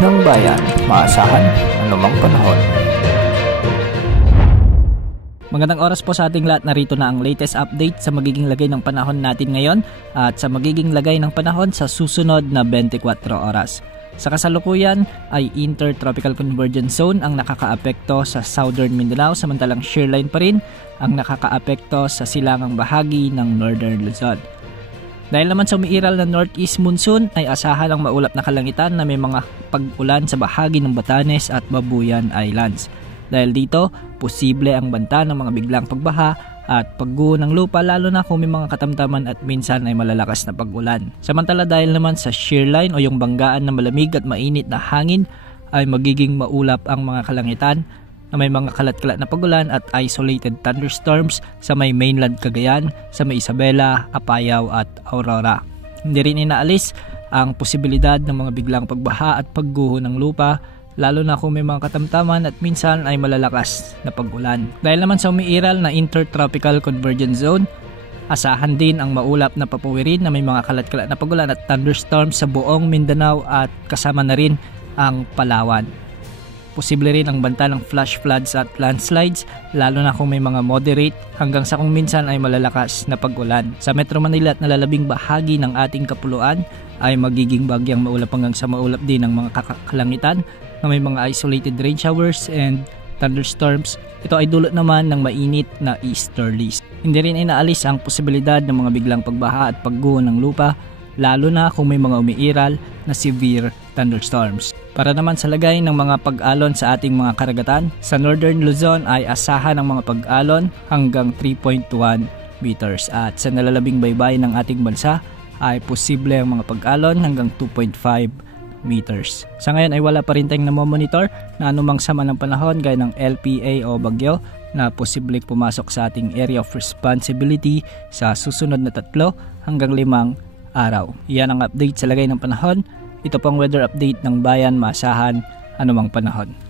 ng bayan, maasahan anumang panahon. Magandang oras po sa ating lahat, narito na ang latest update sa magiging lagay ng panahon natin ngayon at sa magiging lagay ng panahon sa susunod na 24 oras. Sa kasalukuyan ay Intertropical Convergence Zone ang nakakaapekto sa Southern Mindanao, samantalang shearline pa rin ang nakakaapekto sa silangang bahagi ng Northern Luzon. Dahil naman sa umiiral na northeast monsoon ay asahan ang maulap na kalangitan na may mga pag-ulan sa bahagi ng Batanes at Babuyan Islands. Dahil dito, posible ang banta ng mga biglang pagbaha at pagguho ng lupa, lalo na kung may mga katamtaman at minsan ay malalakas na pag-ulan. Samantala dahil naman sa shearline o yung banggaan na malamig at mainit na hangin ay magiging maulap ang mga kalangitan na may mga kalat-kalat na pag-ulan at isolated thunderstorms sa may mainland Cagayan, sa may Isabela, Apayao at Aurora. Hindi rin inaalis ang posibilidad ng mga biglang pagbaha at pagguho ng lupa, lalo na kung may mga katamtaman at minsan ay malalakas na pag-ulan. Dahil naman sa umiiral na Intertropical Convergence Zone, asahan din ang maulap na papuwirin na may mga kalat-kalat na pag-ulan at thunderstorms sa buong Mindanao at kasama na rin ang Palawan. Posible rin ang banta ng flash floods at landslides, lalo na kung may mga moderate hanggang sa kung minsan ay malalakas na pag-ulan. Sa Metro Manila at nalalabing bahagi ng ating kapuluan ay magiging bagyang maulap hanggang sa maulap din ang mga kalangitan na may mga isolated rain showers and thunderstorms. Ito ay dulot naman ng mainit na easterlies. Hindi rin inaalis ang posibilidad ng mga biglang pagbaha at pagguho ng lupa, lalo na kung may mga umiiral na severe thunderstorms. Para naman sa lagay ng mga pag-alon sa ating mga karagatan, sa Northern Luzon ay asahan ng mga pag-alon hanggang 3.1 meters at sa nalalabing baybay ng ating bansa ay posible ang mga pag-alon hanggang 2.5 meters. Sa ngayon ay wala pa rin tayong namomonitor na anumang sama ng panahon gaya ng LPA o bagyo na posibleng pumasok sa ating area of responsibility sa susunod na 3 hanggang 5 araw. Iyan ang update sa lagay ng panahon. Ito pang weather update ng bayan, maasahan anumang panahon.